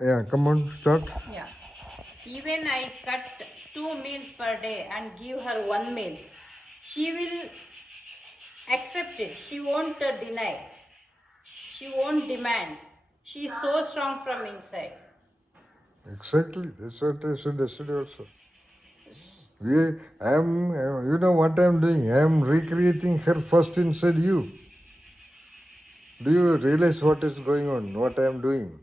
Yeah, come on, start. Yeah. Even I cut 2 meals per day and give her 1 meal. She will accept it. She won't deny. She won't demand. She is so strong from inside. Exactly. That's what I said yesterday also. I am, you know what I am doing? I am recreating her first inside you. Do you realize what is going on? What I am doing?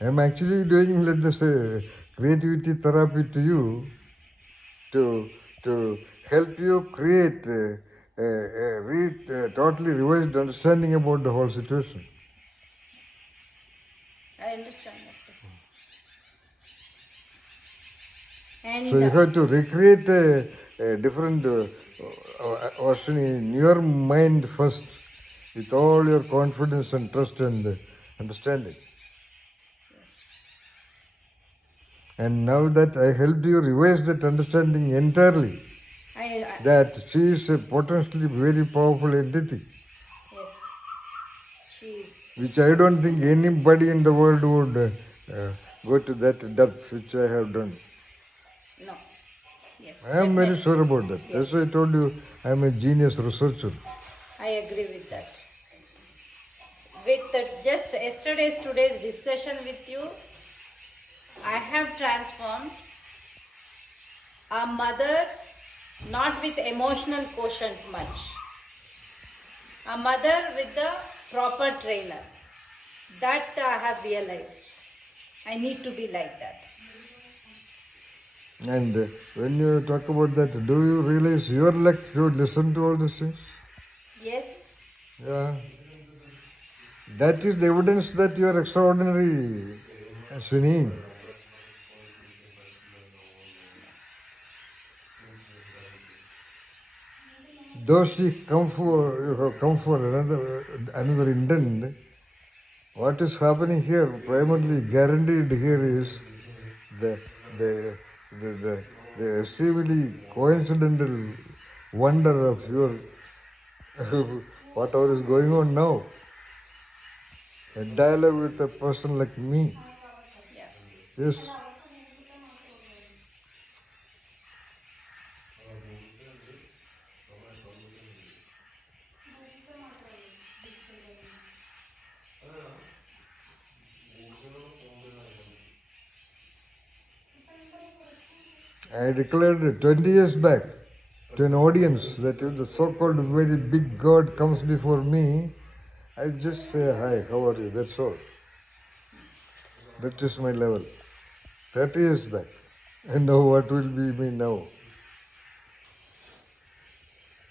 I am actually doing, let us say, creativity therapy to you to to help you create a totally revised understanding about the whole situation. I understand that. So And you have to recreate a different version in your mind first, with all your confidence and trust and understanding. And now that I helped you revise that understanding entirely, I that she is a potentially very powerful entity, yes, she is. which I don't think anybody in the world would go to that depth which I have done. No. Yes, I am very definitely. sure about that. That's why I Yes, told you I am a genius researcher. I agree with that. With just today's discussion with you, I have transformed a mother not with emotional quotient much, a mother with the proper trainer. That I have realized. I need to be like that. And when you talk about that, do you realize your luck you listen to all these things? Yes, Yeah. That is the evidence that you are extraordinary, Aswini. Though she come for you have come for another intent, what is happening here, primarily guaranteed here is the the the the, the extremely coincidental wonder of your whatever is going on now. A dialogue with a person like me. yeah. Yes. I declared 20 years back to an audience that if the so-called very big God comes before me, I just say, hi, how are you? That's all. That is my level. 30 years back. And now what will be me now?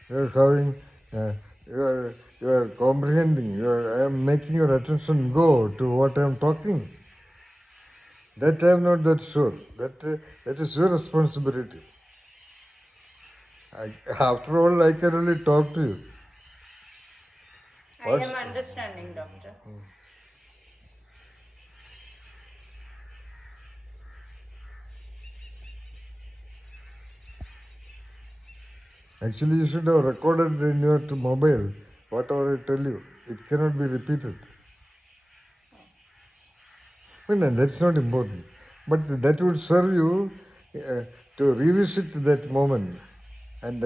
You are having, you are comprehending, I am making your attention go to what I am talking. That I am not that sure. That is your responsibility. After all, I can only talk to you. I What's, am understanding, doctor. actually, you should have recorded in your mobile whatever I tell you. It cannot be repeated. Well, no, that's not important. But that would serve you to revisit that moment and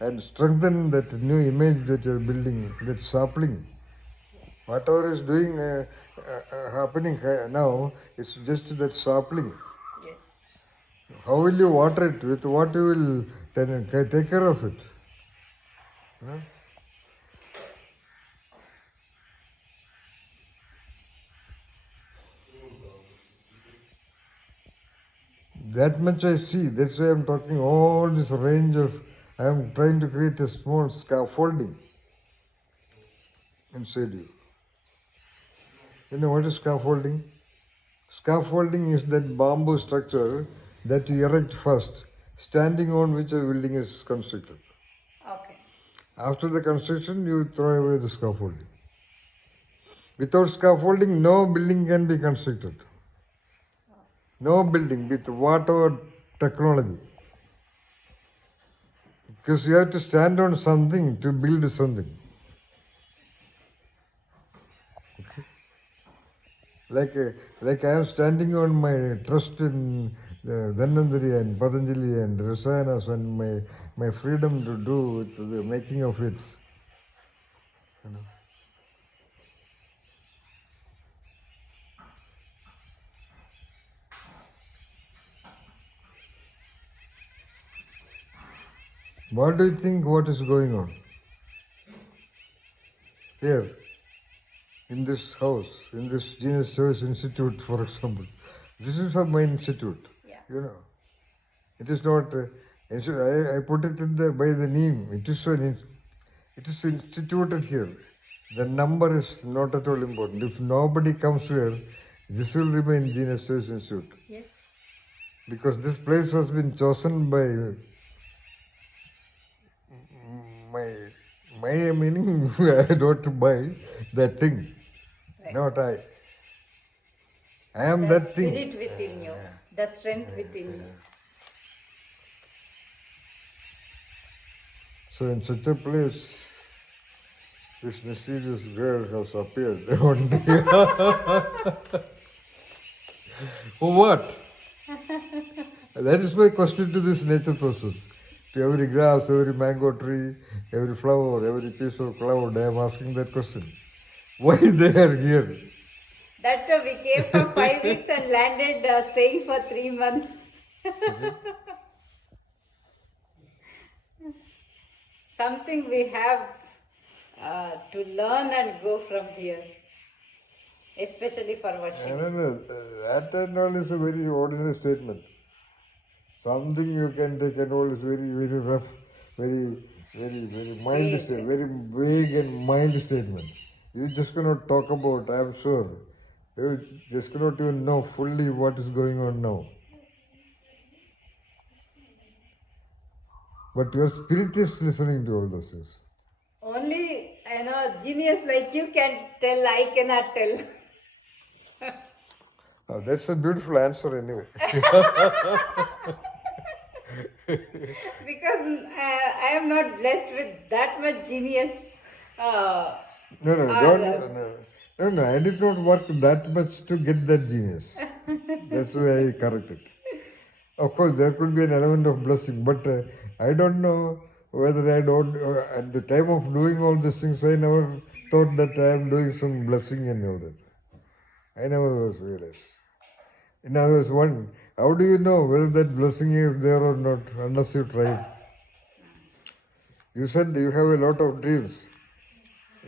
and strengthen that new image that you're building, that sapling. Yes. Whatever is doing happening now, it's just that sapling. Yes. How will you water it? With what you will take care of it? Huh? That much I see. That's why I'm talking all this range of. I am trying to create a small scaffolding inside you. You know what is scaffolding? Scaffolding is that bamboo structure that you erect first, standing on which a building is constructed. Okay. After the construction, you throw away the scaffolding. Without scaffolding, no building can be constructed. No building with whatever technology. Because you have to stand on something to build something. like I am standing on my trust in Dhanvantari and Patanjali and Rasayanas and my freedom to do with the making of it. You know. What do you think what is going on here in this house, in this Genius Service Institute, for example? This is my institute. Yeah. You know, it is not. I put it in by the name. It is instituted here. The number is not at all important. If nobody comes here, this will remain Genius Service Institute. Yes. Because this place has been chosen by my meaning. I don't buy that thing. Right. Not I. I am The that thing. spirit within you, the strength within you. So in such a place, this mysterious girl has appeared one day. For what? That is my question to this nature process. To every grass, every mango tree, every flower, every piece of cloud, I am asking that question. Why they are here? That we came for 5 weeks and landed staying for 3 months. Something we have to learn and go from here, especially for I worship. don't know. That and all is a very ordinary statement. Something you can take and all is very, very rough, very mild Vague. statement, very vague and mild statement. You just cannot talk about, I am sure. You just cannot even know fully what is going on now. But your spirit is listening to all those things. Only, genius like you can tell, I cannot tell. Oh, that's a beautiful answer anyway. Because I am not blessed with that much genius. No, I did not work that much to get that genius. That's why I corrected. Of course, there could be an element of blessing, but I don't know whether I don't. At the time of doing all these things, I never thought that I am doing some blessing and all that. I never was realized. In other words, how do you know whether that blessing is there or not unless you try it? You said you have a lot of dreams.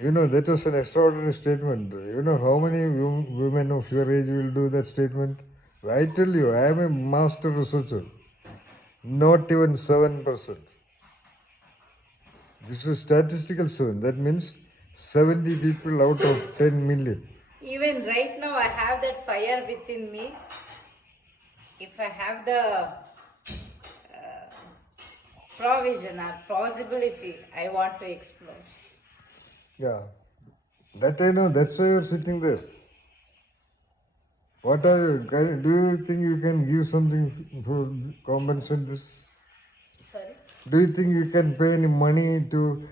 You know, that was an extraordinary statement. You know how many women of your age will do that statement? I tell you, I am a master researcher. Not even 7%. This is statistical 7. That means 70 people out of 10 million. Even right now, I have that fire within me. If I have the provision or possibility, I want to explore. Yeah, that I know. That's why you're sitting there. What are you? Do you think you can give something to compensate this? Sorry? Do you think you can pay any money to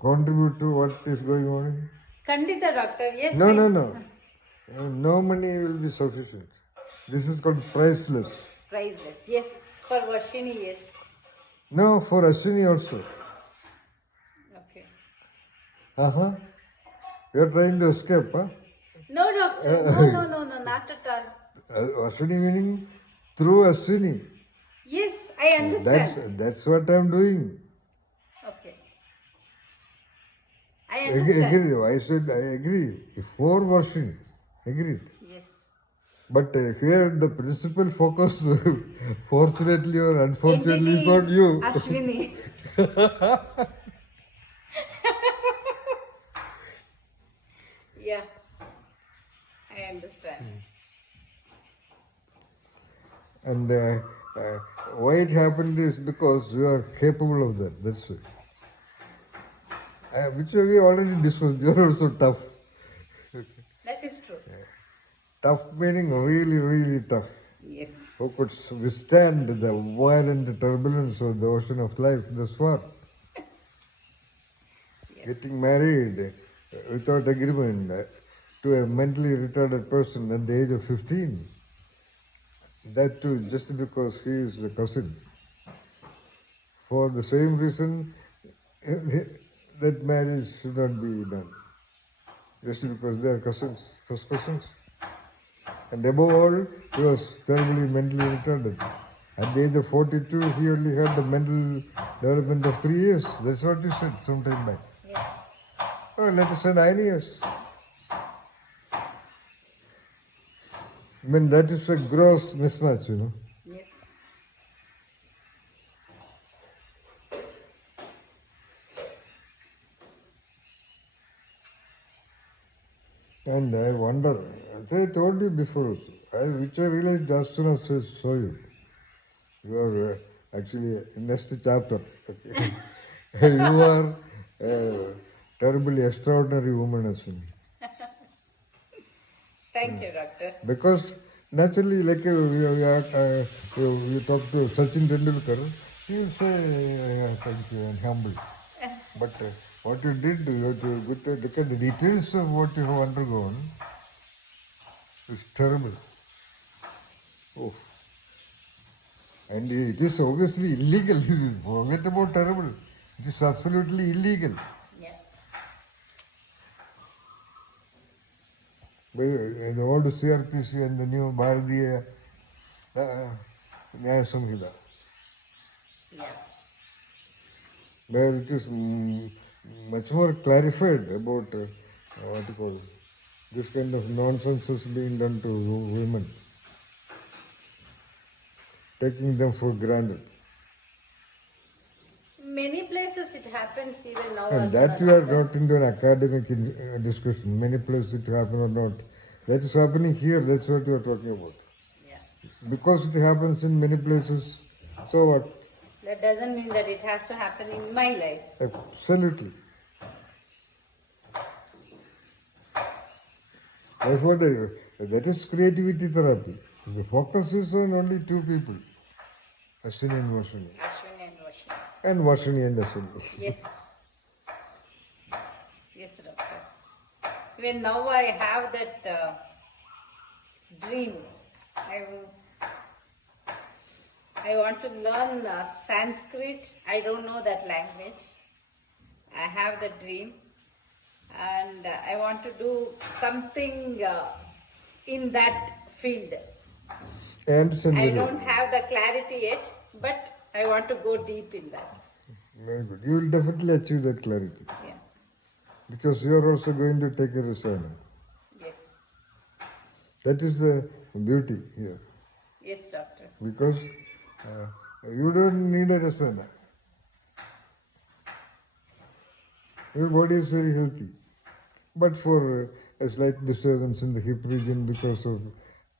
contribute to what is going on? Kandita, doctor. Yes. No. No money will be sufficient. This is called priceless. Priceless. Yes. For Aswnini, yes. No, for Aswini also. Okay. You're trying to escape, huh? No, doctor. No, not at all. Aswini meaning through Aswini. Yes, I understand. That's what I'm doing. Okay. I understand. Agree. I said I agree. For washing. Agreed. Yes. But here the principal focus, fortunately or unfortunately, is on you. Aswini. Yeah. I understand. And why it happened is because you are capable of that. That's it. Which we already discussed. You are also tough. That is true. Tough meaning really, really tough. Yes. Who could withstand the violent turbulence of the ocean of life thus far? Yes. Getting married without agreement, to a mentally retarded person at the age of 15. That too, just because he is the cousin. For the same reason, that marriage should not be done. Just because they are cousins, first cousins. And above all, he was terribly mentally retarded. At the age of 42, he only had the mental development of 3 years. That's what you said some time back. Yes. Oh, let us say 9 years. I mean, that is a gross mismatch, you know. Yes. And I wonder, as I told you before, which I realized as soon as I saw you. You are actually next chapter. Okay. You are a terribly extraordinary woman, Aswini. Thank you, doctor. Because naturally, like you talk to Sachin Tendulkar, he will say, thank you, and humble. But what you did, you have to look at the details of what you have undergone. It's terrible. Oh. And it is obviously illegal. Forget about terrible. It is absolutely illegal. Yeah. The old CRPC and the new Bharatiya Nyaya Samhita. Yeah. Where it is much more clarified about what you call this kind of nonsense is being done to women, taking them for granted. Many places it happens even now. And also, that you are doctor. not into an academic discussion. Many places it happen or not. That is happening here. That's what you are talking about. Yeah. Because it happens in many places, so what? That doesn't mean that it has to happen in my life. Absolutely. Therefore, that is creativity therapy. The focus is on only two people, Aswini and Vashini. Ashwini and Roshni. And Vashini and Aswini. Yes. Yes, doctor. Even now I have that dream. I want to learn Sanskrit. I don't know that language. I have the dream. And I want to do something in that field. I understand I very well. don't have the clarity yet, but I want to go deep in that. Very good. You will definitely achieve that clarity. Yeah. Because you are also going to take a rasana. Yes. That is the beauty here. Yes, doctor. Because you don't need a rasana. Your body is very healthy. But for a slight disturbance in the hip region because of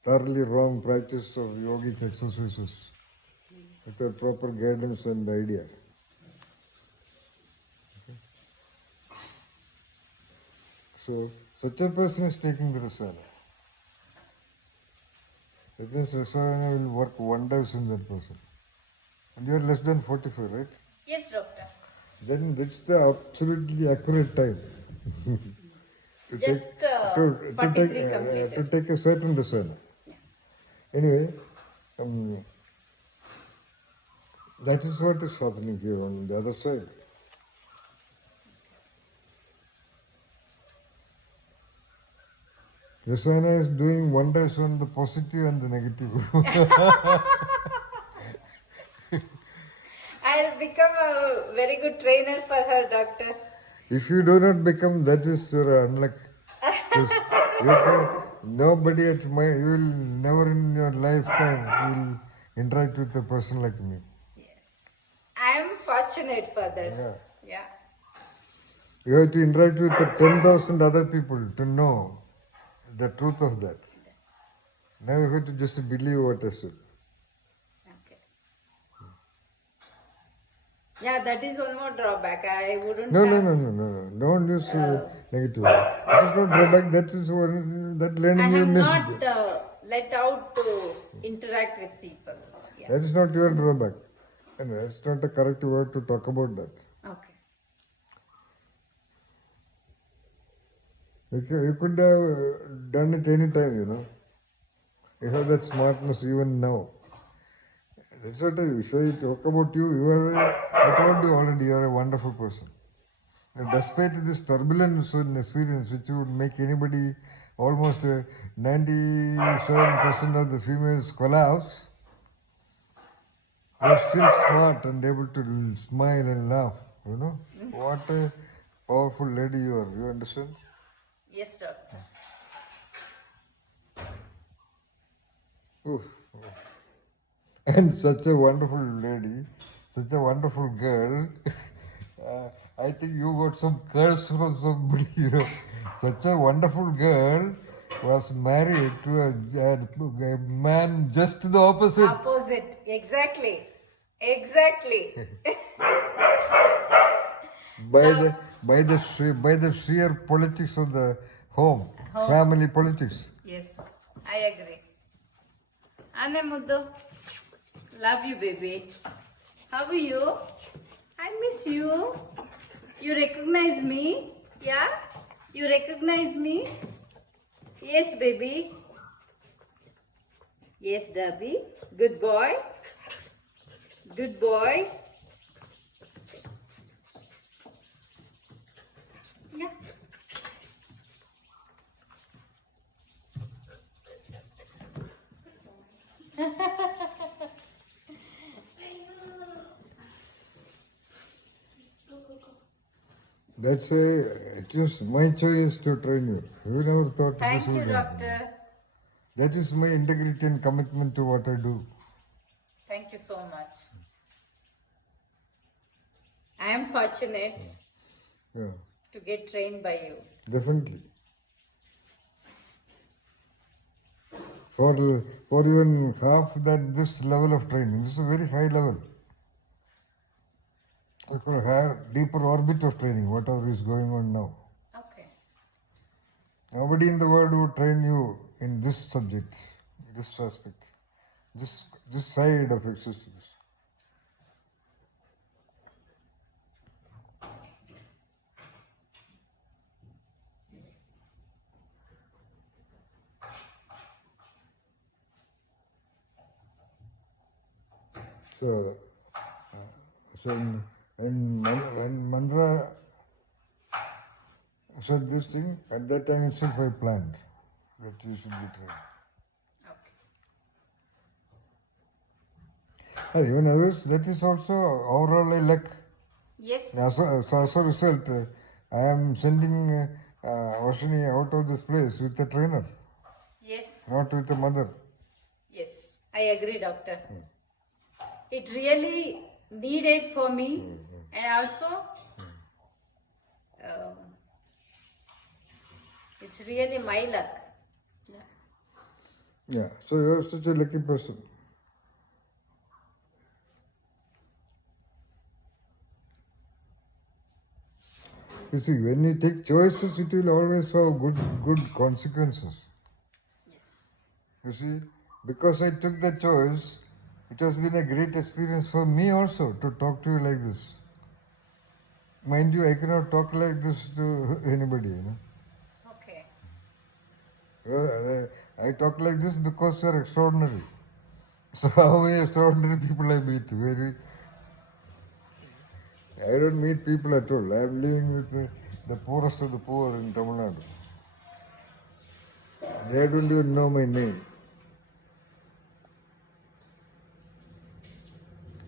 thoroughly wrong practice of yogic exercises without proper guidance and idea. Okay. So, such a person is taking the rasana. That means rasana will work wonders in that person. And you are less than 45, right? Yes, doctor. Then that's the absolutely accurate time. to Just take, 43 completed. to take a certain rasana. Anyway, that is what is happening here on the other side. Rasana is doing wonders on the positive and the negative. I'll become a very good trainer for her, doctor. If you do not become, that is your unluck. Yes, nobody at you will never in your lifetime will interact with a person like me. Yes. I am fortunate for that. Yeah. Yeah. You have to interact with the 10,000 other people to know the truth of that. Now you have to just believe what I said. Okay. Yeah, that is one more drawback. I wouldn't No. have... Don't use negative. That is not drawback. That is one that I learning you have missed. not let out to interact with people. Yeah. That is not your drawback. And it's not a correct word to talk about that. Okay. You could have done it any time, you know. You have that smartness even now. That's what if I talk about you, I told you already, you are a wonderful person. And despite this turbulence in experience, which would make anybody, almost 97% of the females collapse, you are still smart and able to smile and laugh, you know. What a powerful lady you are, you understand? Yes, doctor. Oof. And such a wonderful lady, such a wonderful girl. I think you got some curse from somebody, you know. Such a wonderful girl was married to a man just the opposite. Opposite. Exactly. Exactly. Now- By the sheer politics of the home, Home. family politics. Yes, I agree. Ane Muddu. Love you, baby. How are you? I miss you. You recognize me? Yeah? You recognize me? Yes, baby. Yes, Debbie. Good boy. Good boy. Yeah. That's why it was my choice to train you. You never thought Thank this you, would happen. doctor. That is my integrity and commitment to what I do. Thank you so much. I am fortunate Yeah, to get trained by you. definitely. For even half that this level of training, this is a very high level. We could have deeper orbit of training, whatever is going on now. Okay. Nobody in the world would train you in this subject, this aspect, this side of existence. So, when Mandra said this thing, at that time itself I planned that you should be trained. Okay. And even others, that is also overall a luck. Yes. As a result, I am sending Aswnini out of this place with a trainer, Yes. not with a mother. Yes. I agree, doctor. It really needed for me, and also um, it's really my luck. Yeah, so you are such a lucky person. You see, when you take choices, it will always have good consequences. Yes. You see, because I took the choice, it has been a great experience for me also to talk to you like this. Mind you, I cannot talk like this to anybody, you know. Okay. I talk like this because you are extraordinary. So how many extraordinary people I meet? I don't meet people at all. I am living with the poorest of the poor in Tamil Nadu. They don't even know my name.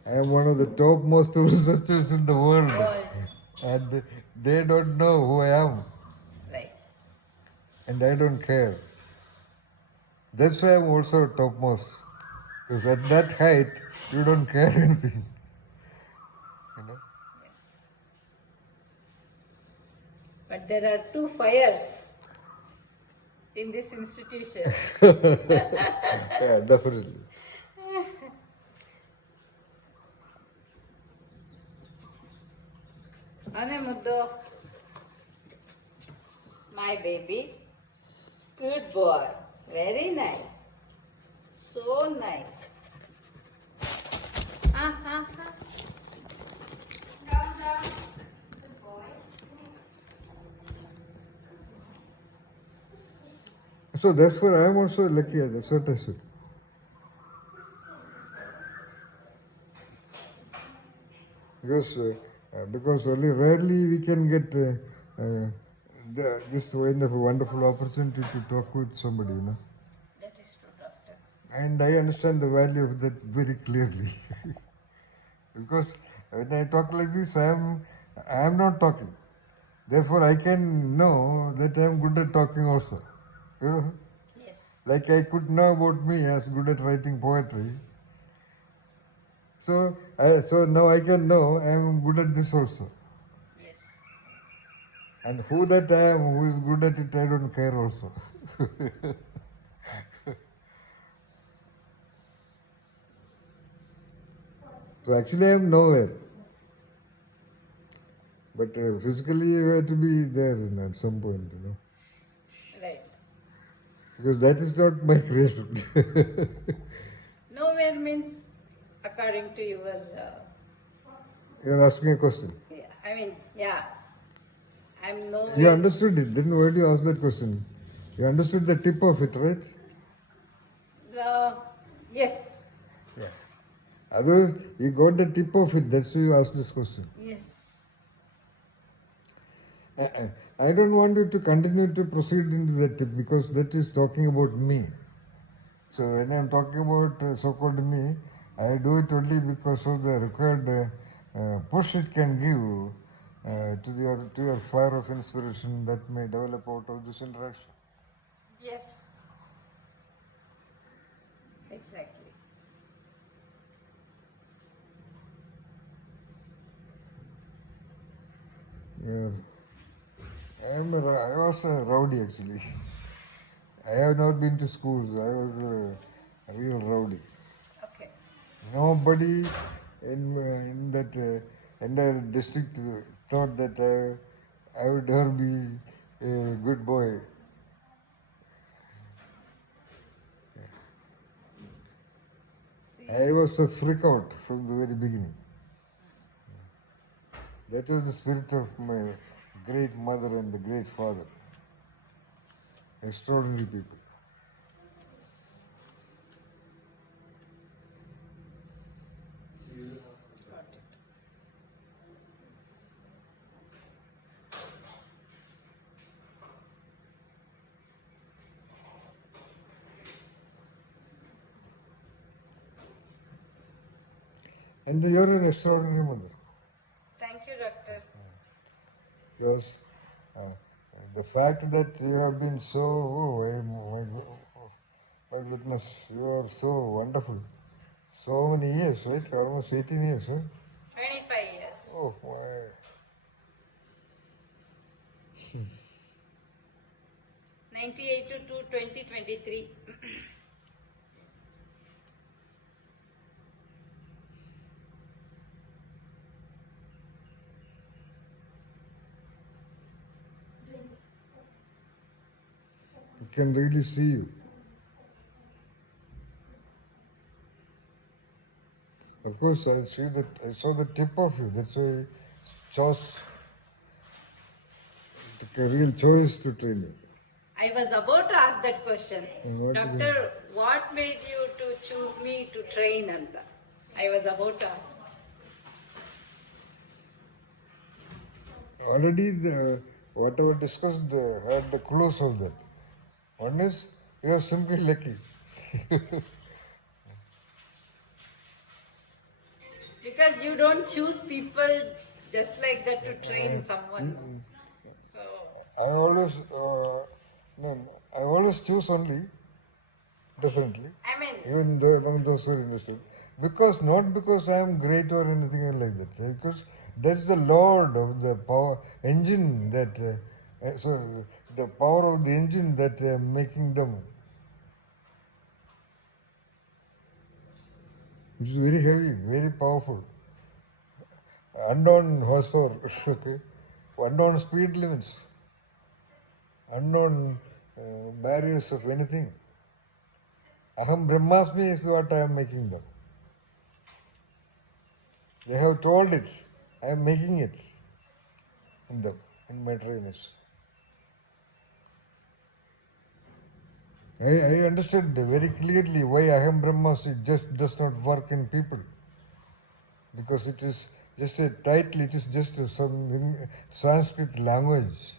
I am one of the topmost researchers in the world. World. And they don't know who I am. Right. And I don't care. That's why I'm also topmost. Because at that height, you don't care anything. You know? Yes. But there are two fires in this institution. Yeah, definitely. Ane Muddu. My baby. Good boy. Very nice. So nice. Ha. Down. Good boy. So therefore I am also lucky, that's what I said. Because only rarely we can get this kind of a wonderful opportunity to talk with somebody, you know. That is true, doctor. And I understand the value of that very clearly. Because when I talk like this, I am not talking. Therefore, I can know that I am good at talking also. You know, Yes. like I could know about me as good at writing poetry. So now I can know I am good at this also. Yes. And who that I am, who is good at it, I don't care also. So actually I am nowhere. But physically you have to be there at some point, you know. Right. Because that is not my creation. Nowhere means according to your. You are asking a question. I mean, yeah. I'm You nowhere. understood it. Then why do you ask that question? You understood the tip of it, right? Yes. Yeah. Otherwise, you got the tip of it. That's why you asked this question. Yes. I don't want you to continue to proceed into that tip because that is talking about me. So when I'm talking about so-called me, I do it only because of the required push it can give to your fire of inspiration that may develop out of this interaction. Yes. Exactly. Yeah. I was a rowdy actually. I have not been to schools. I was a real rowdy. Okay. Nobody in that entire district thought that I would ever be a good boy. See. I was a freak out from the very beginning. That was the spirit of my great mother and the great father. Extraordinary people. Got it. And you're an extraordinary mother. Thank you, doctor. Because uh, the fact that you have been so, my goodness, you are so wonderful. So many years, right? Almost 18 years, huh? 25 years. Oh, my. 98 to 2023. You can really see you. Of course, I saw the tip of you. That's why I chose, took a real choice to train you. I was about to ask that question. And Doctor, what made you to choose me to train Anta? I was about to ask. already whatever discussed had the clues of that. One is you are simply lucky. Because you don't choose people just like that to train someone. So, I always no, I always choose only definitely. I mean, Even though among those who are interested. Because not because I am great or anything like that. Because that's the Lord of the power engine that so the power of the engine that making them. It is very heavy, very powerful. Unknown horsepower, okay. Unknown speed limits, unknown barriers of anything. Aham Brahmasmi is what I am making them. They have told it. I am making it in them, in my trainers. I understood very clearly why Aham Brahmasmi just does not work in people. Because it is just a title, it is just some Sanskrit language.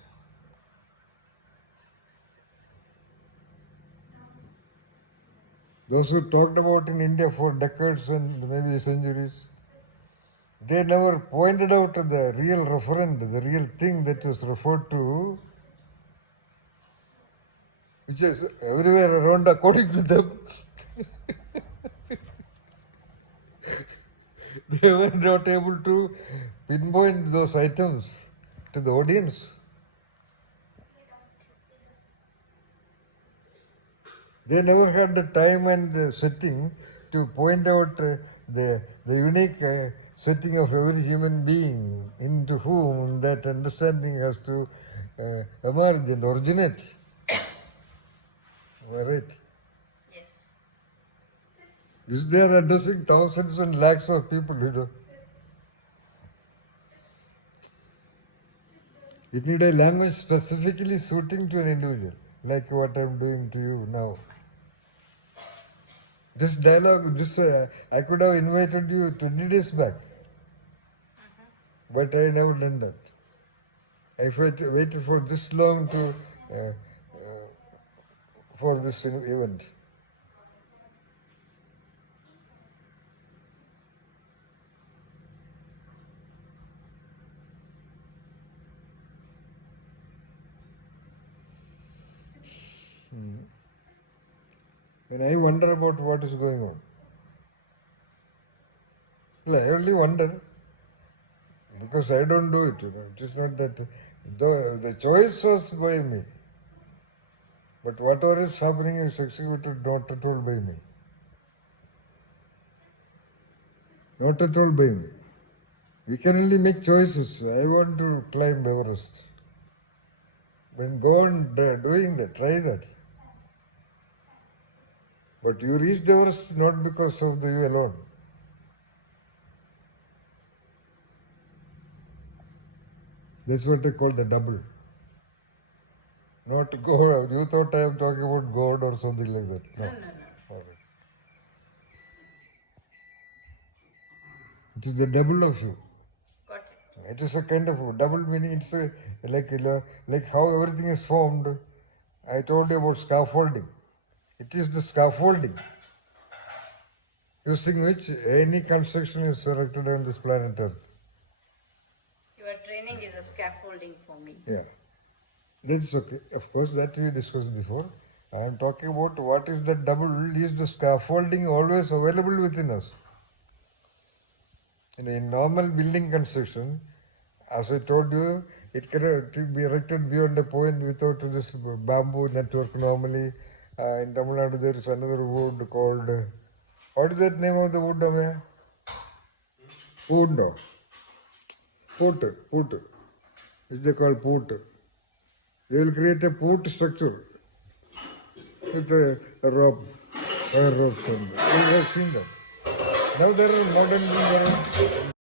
Those who talked about in India for decades and maybe centuries, they never pointed out the real referent, the real thing that was referred to, which is everywhere around according to them. They were not able to pinpoint those items to the audience. They never had the time and setting to point out the unique setting of every human being into whom that understanding has to emerge and originate. Am I right? Yes. They are addressing thousands and lakhs of people, You need a language specifically suiting to an individual, like what I'm doing to you now. This dialogue, I could have invited you 20 days back, but I never done that. I waited for this long to for this event. And I wonder about what is going on. Well, I only wonder because I don't do it. It is not that the choice was by me, but whatever is happening is executed not at all by me. Not at all by me. We can only make choices. I want to climb Everest. Then go on doing that, try that. But you reached Everest not because of you alone. That's what they call the double. Not God. You thought I am talking about God or something like that. No. All right. It is the double of you. Got it. It is a kind of double meaning. It's like how everything is formed. I told you about scaffolding. It is the scaffolding using which any construction is erected on this planet Earth. Your training is a scaffolding for me. Yeah, that's okay. Of course, that we discussed before. I am talking about what is that double. Is the scaffolding always available within us? In normal building construction, as I told you, it cannot be erected beyond a point without this bamboo network. Normally, in Tamil Nadu, there is another wood called, what is that name of the wood, Amaya? Wood, no. Poot. Is they called poot? They will create a poot structure with a rope, wire ropes. You have seen that. Now there are modern things around.